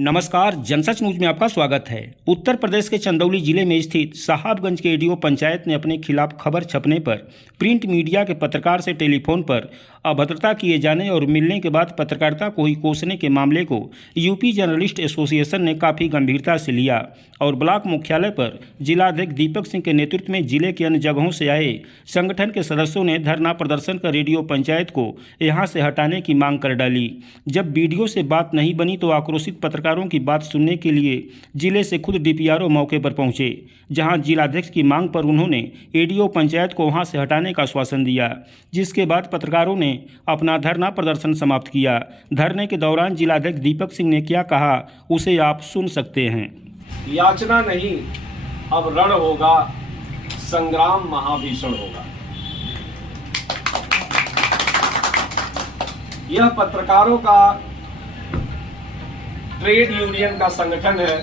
नमस्कार, जनसच न्यूज में आपका स्वागत है। उत्तर प्रदेश के चंदौली जिले में स्थित साहबगंज के एडीओ पंचायत ने अपने खिलाफ खबर छपने पर प्रिंट मीडिया के पत्रकार से टेलीफोन पर अभद्रता किए जाने और मिलने के बाद पत्रकारिता को ही कोसने के मामले को यूपी जर्नलिस्ट एसोसिएशन ने काफ़ी गंभीरता से लिया और ब्लॉक मुख्यालय पर जिलाध्यक्ष दीपक सिंह के नेतृत्व में जिले के अन्य जगहों से आए संगठन के सदस्यों ने धरना प्रदर्शन कर रेडियो पंचायत को यहां से हटाने की मांग कर डाली। जब वीडियो से बात नहीं बनी तो आक्रोशित पत्रकारों की बात सुनने के लिए जिले से खुद डीपीआरओ मौके पर पहुंचे, जहां जिलाध्यक्ष की मांग पर उन्होंने एडीओ पंचायत को वहां से हटाने का आश्वासन दिया, जिसके बाद पत्रकारों ने अपना धरना प्रदर्शन समाप्त किया। धरने के दौरान जिलाध्यक्ष दीपक सिंह ने क्या कहा उसे आप सुन सकते हैं। याचना नहीं, अब रण होगा, संग्राम महाभीषण होगा। यह पत्रकारों का ट्रेड यूनियन का संगठन है।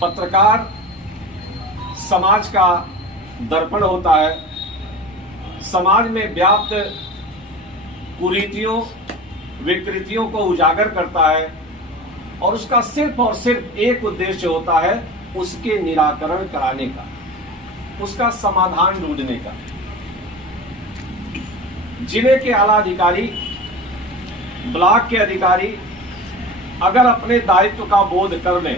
पत्रकार समाज का दर्पण होता है, समाज में व्याप्त कुरीतियों विकृतियों को उजागर करता है और उसका सिर्फ और सिर्फ एक उद्देश्य होता है, उसके निराकरण कराने का, उसका समाधान ढूंढने का। जिले के आला अधिकारी, ब्लॉक के अधिकारी अगर अपने दायित्व का बोध कर लें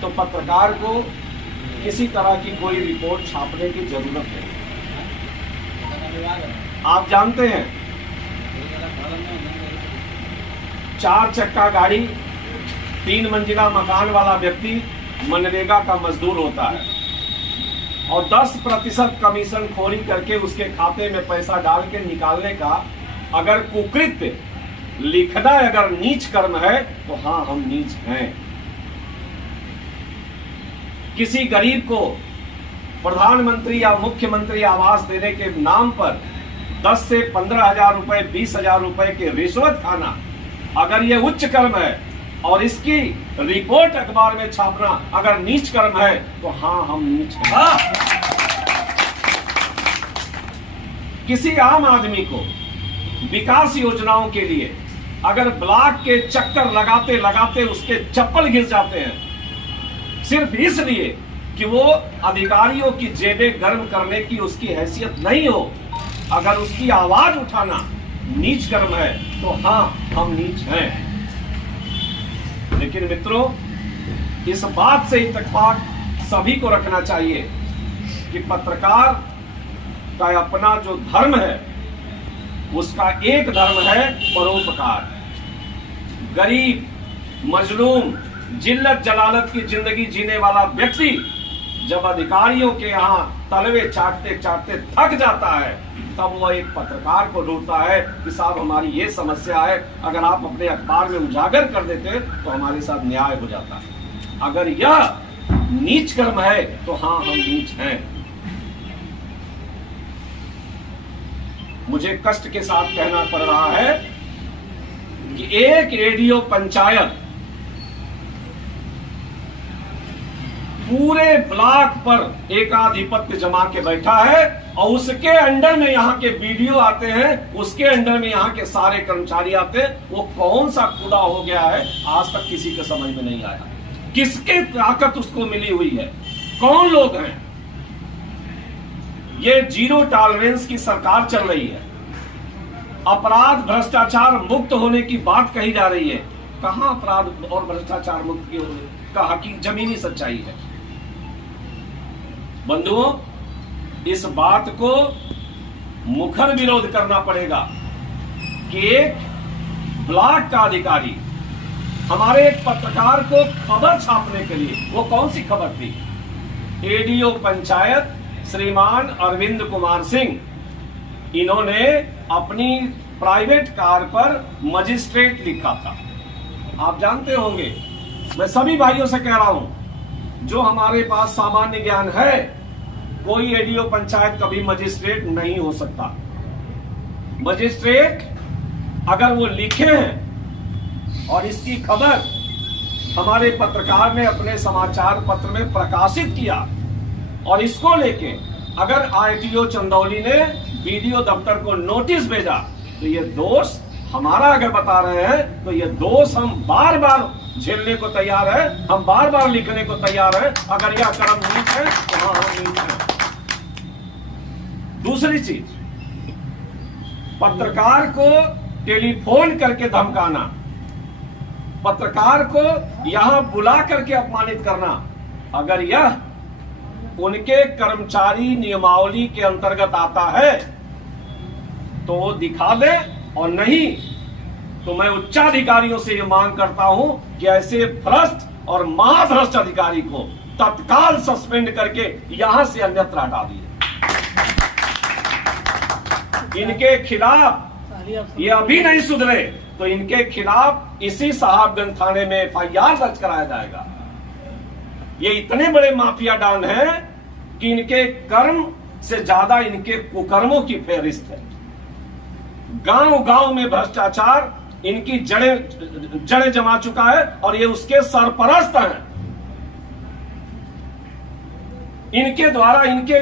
तो पत्रकार को किसी तरह की कोई रिपोर्ट छापने की जरूरत नहीं। आप जानते हैं 4 चक्का गाड़ी, 3 मंजिला मकान वाला व्यक्ति मनरेगा का मजदूर होता है और 10% कमीशन खोरी करके उसके खाते में पैसा डाल के निकालने का अगर कुकृत्य लिखना अगर नीच कर्म है तो हाँ, हम नीच हैं। किसी गरीब को प्रधानमंत्री या मुख्यमंत्री आवास देने के नाम पर 10 से 15,000 रुपए, 20,000 रुपए के रिश्वत खाना अगर ये उच्च कर्म है और इसकी रिपोर्ट अखबार में छापना अगर नीच कर्म है तो हाँ, हम नीच हैं। किसी आम आदमी को विकास योजनाओं के लिए अगर ब्लॉक के चक्कर लगाते लगाते उसके चप्पल गिर जाते हैं सिर्फ इसलिए कि वो अधिकारियों की जेबें गर्म करने की उसकी हैसियत नहीं हो, अगर उसकी आवाज उठाना नीच कर्म है तो हाँ, हम नीच हैं। लेकिन मित्रों, इस बात से इत्तेफाक सभी को रखना चाहिए कि पत्रकार का अपना जो धर्म है उसका एक धर्म है परोपकार। गरीब, मजलूम, जिल्लत जलालत की जिंदगी जीने वाला व्यक्ति जब अधिकारियों के यहाँ तलवे चाटते चाटते थक जाता है तब वो एक पत्रकार को ढूंढता है कि साहब हमारी ये समस्या है, अगर आप अपने अखबार में उजागर कर देते तो हमारे साथ न्याय हो जाता। अगर यह नीच कर्म है तो हाँ, हम नीच हैं। मुझे कष्ट के साथ कहना पड़ रहा है कि एक एडीओ पंचायत पूरे ब्लॉक पर एकाधिपत्य जमा के बैठा है और उसके अंडर में यहाँ के वीडियो आते हैं, उसके अंडर में यहाँ के सारे कर्मचारी आते हैं। वो कौन सा खुदा हो गया है आज तक किसी के समझ में नहीं आया। किसके ताकत उसको मिली हुई है, कौन लोग हैं। ये जीरो टॉलरेंस की सरकार चल रही है। अपराध भ्रष्टाचार मुक्त होने की बात कही जा रही है। कहां अपराध और भ्रष्टाचार मुक्त की का हकीकत जमीनी सच्चाई है। बंधुओं, इस बात को मुखर विरोध करना पड़ेगा कि एक ब्लॉक का अधिकारी हमारे एक पत्रकार को खबर छापने के लिए, वो कौन सी खबर थी, एडीओ पंचायत श्रीमान अरविंद कुमार सिंह, इन्होंने अपनी प्राइवेट कार पर मजिस्ट्रेट लिखा था। आप जानते होंगे, मैं सभी भाइयों से कह रहा हूं, जो हमारे पास सामान्य ज्ञान है, कोई एडीओ पंचायत कभी मजिस्ट्रेट नहीं हो सकता। मजिस्ट्रेट अगर वो लिखे हैं और इसकी खबर हमारे पत्रकार ने अपने समाचार पत्र में प्रकाशित किया और इसको लेके अगर आरटीओ चंदौली ने बीडीओ दफ्तर को नोटिस भेजा तो ये दोष हमारा अगर बता रहे हैं तो ये दोष हम बार बार झेलने को तैयार है, हम बार बार लिखने को तैयार है। अगर यह कर्म नीच है तो हाँ हम नीच हैं। दूसरी चीज, पत्रकार को टेलीफोन करके धमकाना, पत्रकार को यहां बुला करके अपमानित करना, अगर यह उनके कर्मचारी नियमावली के अंतर्गत आता है तो वो दिखा दे, और नहीं तो मैं उच्चाधिकारियों से ये मांग करता हूं कि ऐसे भ्रष्ट और महाभ्रष्ट अधिकारी को तत्काल सस्पेंड करके यहां से अन्यत्र हटा दिए। इनके खिलाफ ये अभी नहीं सुधरे तो इनके खिलाफ इसी साहबगंज थाने में एफआईआर दर्ज कराया जाएगा। ये इतने बड़े माफिया डॉन हैं कि इनके कर्म से ज्यादा इनके कुकर्मों की फेहरिस्त है। गांव गांव में भ्रष्टाचार इनकी जड़ें जमा चुका है और ये उसके सरपरस्त हैं। इनके द्वारा, इनके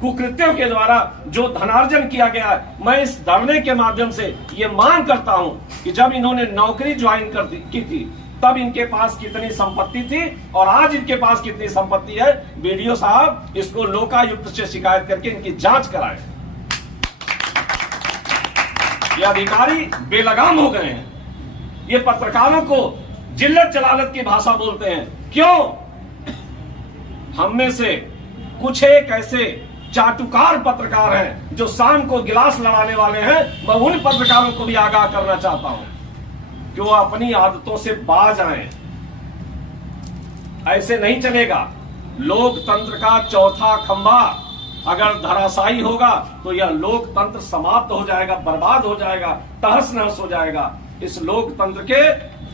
कुकृत्यों के द्वारा जो धनार्जन किया गया है, मैं इस धरने के माध्यम से ये मांग करता हूं कि जब इन्होंने नौकरी ज्वाइन की थी तब इनके पास कितनी संपत्ति थी और आज इनके पास कितनी संपत्ति है। बीडीओ साहब इसको लोकायुक्त से शिकायत करके इनकी जांच कराएं। ये अधिकारी बेलगाम हो गए हैं। ये पत्रकारों को जिल्लत जलालत की भाषा बोलते हैं। क्यों? हम में से कुछ एक ऐसे चाटुकार पत्रकार हैं जो शाम को गिलास लड़ाने वाले हैं। मैं उन पत्रकारों को भी आगाह करना चाहता हूं कि वो अपनी आदतों से बाज आएं। ऐसे नहीं चलेगा। लोकतंत्र का चौथा खंभा अगर धराशायी होगा तो यह लोकतंत्र समाप्त हो जाएगा, बर्बाद हो जाएगा, तहस नहस हो जाएगा। इस लोकतंत्र के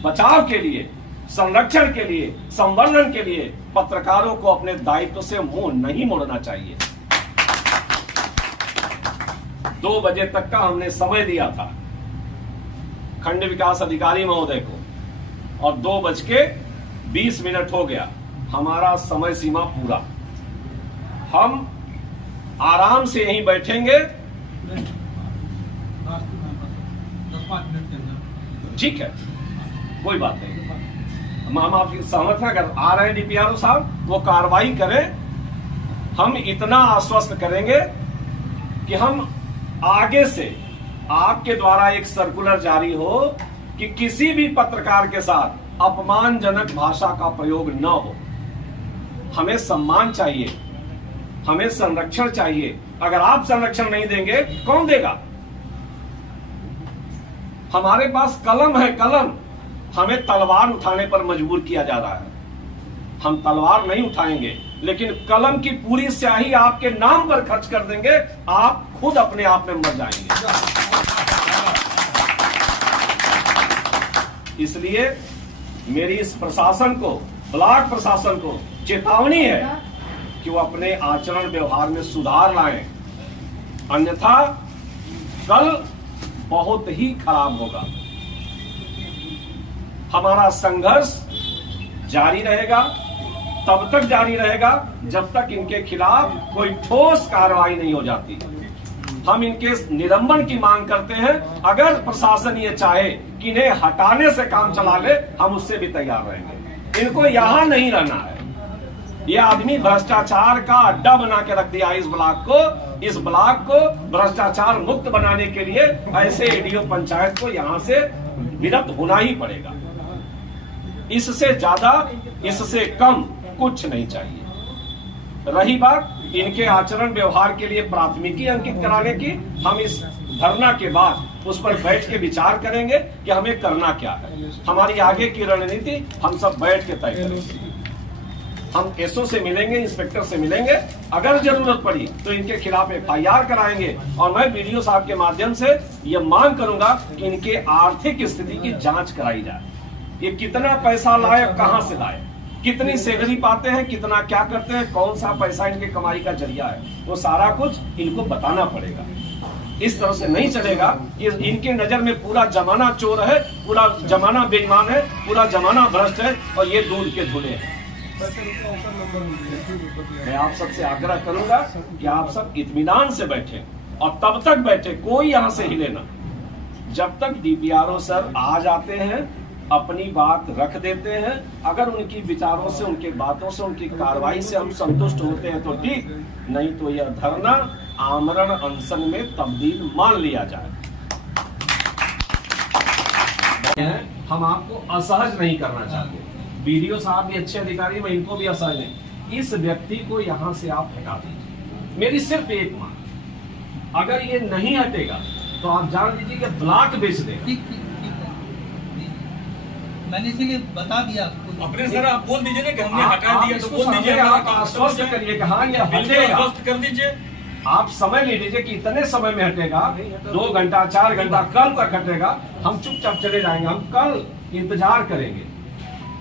बचाव के लिए, संरक्षण के लिए, संवर्धन के लिए पत्रकारों को अपने दायित्व से मुंह नहीं मोड़ना चाहिए। 2 बजे तक का हमने समय दिया था खंड विकास अधिकारी महोदय को और 2:20 हो गया। हमारा समय सीमा पूरा। हम आराम से यहीं बैठेंगे। ठीक है, कोई बात नहीं। हम आपकी सहमत है, अगर आ रहे हैं डीपीआरओ साहब वो कार्रवाई करें। हम इतना आश्वस्त करेंगे कि हम आगे से आपके द्वारा एक सर्कुलर जारी हो कि किसी भी पत्रकार के साथ अपमानजनक भाषा का प्रयोग न हो। हमें सम्मान चाहिए, हमें संरक्षण चाहिए। अगर आप संरक्षण नहीं देंगे कौन देगा? हमारे पास कलम है, कलम। हमें तलवार उठाने पर मजबूर किया जा रहा है। हम तलवार नहीं उठाएंगे, लेकिन कलम की पूरी स्याही आपके नाम पर खर्च कर देंगे। आप खुद अपने आप में मर जाएंगे। इसलिए मेरी इस प्रशासन को, ब्लॉक प्रशासन को चेतावनी है कि वो अपने आचरण व्यवहार में सुधार लाएं, अन्यथा कल बहुत ही खराब होगा। हमारा संघर्ष जारी रहेगा, तब तक जारी रहेगा जब तक इनके खिलाफ कोई ठोस कार्रवाई नहीं हो जाती। हम इनके निलंबन की मांग करते हैं। अगर प्रशासन ये चाहे कि इन्हें हटाने से काम चला ले, हम उससे भी तैयार रहेंगे। इनको यहां नहीं रहना है। यह आदमी भ्रष्टाचार का अड्डा बना के रख दिया इस ब्लॉक को। इस ब्लॉक को भ्रष्टाचार मुक्त बनाने के लिए ऐसे एडीओ पंचायत को यहां से विरत होना ही पड़ेगा। इससे ज्यादा, इससे कम कुछ नहीं चाहिए। रही बात इनके आचरण व्यवहार के लिए प्राथमिकी अंकित कराने की, हम इस धरना के बाद उस पर बैठ के विचार करेंगे कि हमें करना क्या है। हमारी आगे की रणनीति हम सब बैठ के तय करेंगे। हम एसओ से मिलेंगे, इंस्पेक्टर से मिलेंगे। अगर जरूरत पड़ी तो इनके खिलाफ एफआईआर कराएंगे। और मैं वीडियो साहब के माध्यम से यह मांग करूंगा कि इनके आर्थिक स्थिति की जांच कराई जाए। ये कितना पैसा लाए, कहां से लाए, कितनी सैलरी पाते हैं, कितना क्या करते हैं, कौन सा पैसा इनके कमाई का जरिया है, वो सारा कुछ इनको बताना पड़ेगा। इस तरह से नहीं चलेगा कि इनके नजर में पूरा जमाना चोर है, पूरा जमाना बेईमान है, पूरा जमाना भ्रष्ट है और ये दूध के धुले हैं। मैं आप सबसे आग्रह करूंगा कि आप सब इत्मीनान से बैठे और तब तक बैठे, कोई यहां से हिले ना। जब तक डीपीआरओ सर आ जाते हैं, अपनी बात रख देते हैं, अगर उनकी विचारों से, उनकी बातों से, उनकी कार्रवाई से हम संतुष्ट होते हैं तो ठीक, नहीं तो यह धरना आमरण अनशन में तब्दील मान लिया जाए। हम आपको असहज नहीं करना चाहते। बीडीओ साहब भी अच्छे अधिकारी, मैं इनको भी असहज नहीं। इस व्यक्ति को यहां से आप हटा दीजिए। मेरी सिर्फ एक मांग, अगर ये नहीं हटेगा तो आप जान लीजिए कि ब्लॉक बेच देगा। मैंने इसीलिए बता दिया आपको। अपने सर आप बोल दीजिए ना कि हमने हटा दिया, तो बोल दीजिए, आप आश्वस्त करिए कि हाँ ये हटेगा। आश्वस्त कर दीजिए। आप समय ले लीजिए कि इतने समय में हटेगा, 2 घंटा 4 घंटा, कल तक हटेगा। हम चुपचाप चले जाएंगे, हम कल इंतजार करेंगे।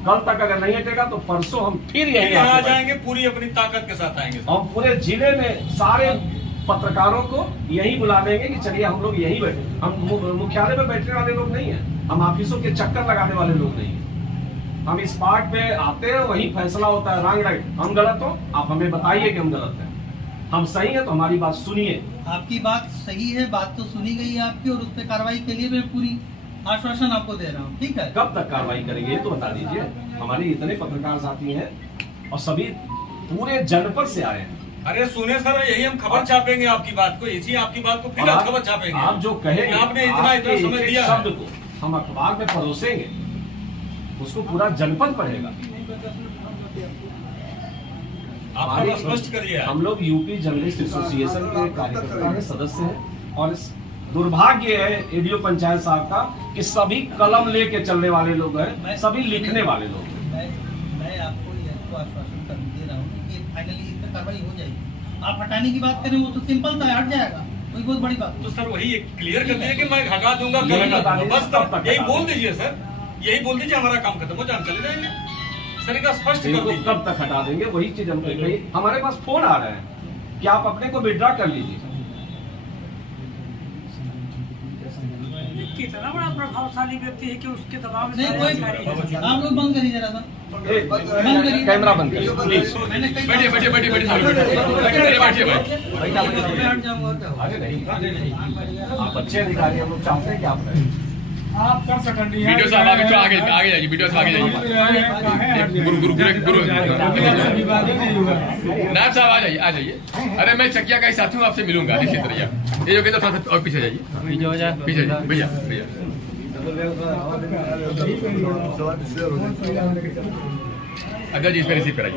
कल तक अगर नहीं हटेगा तो परसों हम फिर यही आ जाएंगे, पूरी अपनी ताकत के साथ आएंगे। हम पूरे जिले में सारे पत्रकारों को यही बुला देंगे कि चलिए हम लोग यही बैठे। हम मुख्यालय में बैठने वाले लोग नहीं हैं, हम ऑफिसों के चक्कर लगाने वाले लोग नहीं हैं। हम इस पार्ट पे आते हैं, वही फैसला होता है, रॉन्ग राइट। हम गलत हो, आप हमें बताइए कि हम गलत हैं। हम सही है तो हमारी बात सुनिए। आपकी बात सही है, बात तो सुनी गई है आपकी, और उस पर कार्रवाई के लिए मैं पूरी आश्वासन आपको दे रहा हूँ, ठीक है। कब तक कार्रवाई करेंगे ये तो बता दीजिए। हमारे इतने पत्रकार साथी हैं और सभी पूरे जनपद से आए हैं। अरे सुने सर, यही हम खबर छापेंगे आपकी बात को, इसी आपकी बात को फिर खबर छापेंगे। आप जो कहेंगे, आपने इतना समय दिया शब्द को हम अखबार में परोसेंगे, उसको पूरा जनपद पढ़ेगा। आप स्पष्ट करिए। हम लोग यूपी जर्नलिस्ट एसोसिएशन के कार्यकर्ता हैं, सदस्य हैं, और दुर्भाग्य है एडीओ पंचायत साहब का कि सभी कलम लेके चलने वाले लोग हैं, सभी लिखने वाले लोग हैं। मैं आपको ये आश्वासन दे रहा हूँ कि फाइनली इस पर कार्रवाई हो जाएगी। आप हटाने की बात करें वो तो सिंपल था, हट जाएगा, कोई बहुत बड़ी बात। तो सर वही क्लियर कर दीजिए कि मैं हटा दूंगा, बस तब यही बोल दीजिए सर, यही बोल दीजिए, हमारा काम खत्म हो जाए, हम चले जाएंगे। सर का स्पष्ट कर दीजिए कब तक हटा देंगे, वही चीज हम कह। हमारे पास फोन आ रहे हैं कि आप अपने को विड्रॉ कर लीजिए। कितना बड़ा प्रभावशाली व्यक्ति है कि उसके दबाव में नहीं सारे कोई, अधिकारी हैं। आप लोग बंद करिए जरा सा, बंद करिए, कैमरा बंद करिए प्लीज। मैंने कई बैठिए बैठिए बैठिए बैठिए बैठिए भाई। मैं हट जाऊंगा और क्या होगा? अरे नहीं, आप अच्छे अधिकारी, हम लोग चाहते हैं कि आप रहें। आप कर सकते हैं। वीडियो साहब आगे जाइए, वीडियो साहब आगे जाइए। गुरु नायब साहब आ जाइए। अरे मैं चकिया का ही साथी हूँ, आपसे मिलूंगा निश्चित रहिए। ये जो कहते थोड़ा सा और पीछे जाइए, पीछे भैया भैया। अगर जी इस पर रिसीव कराइए।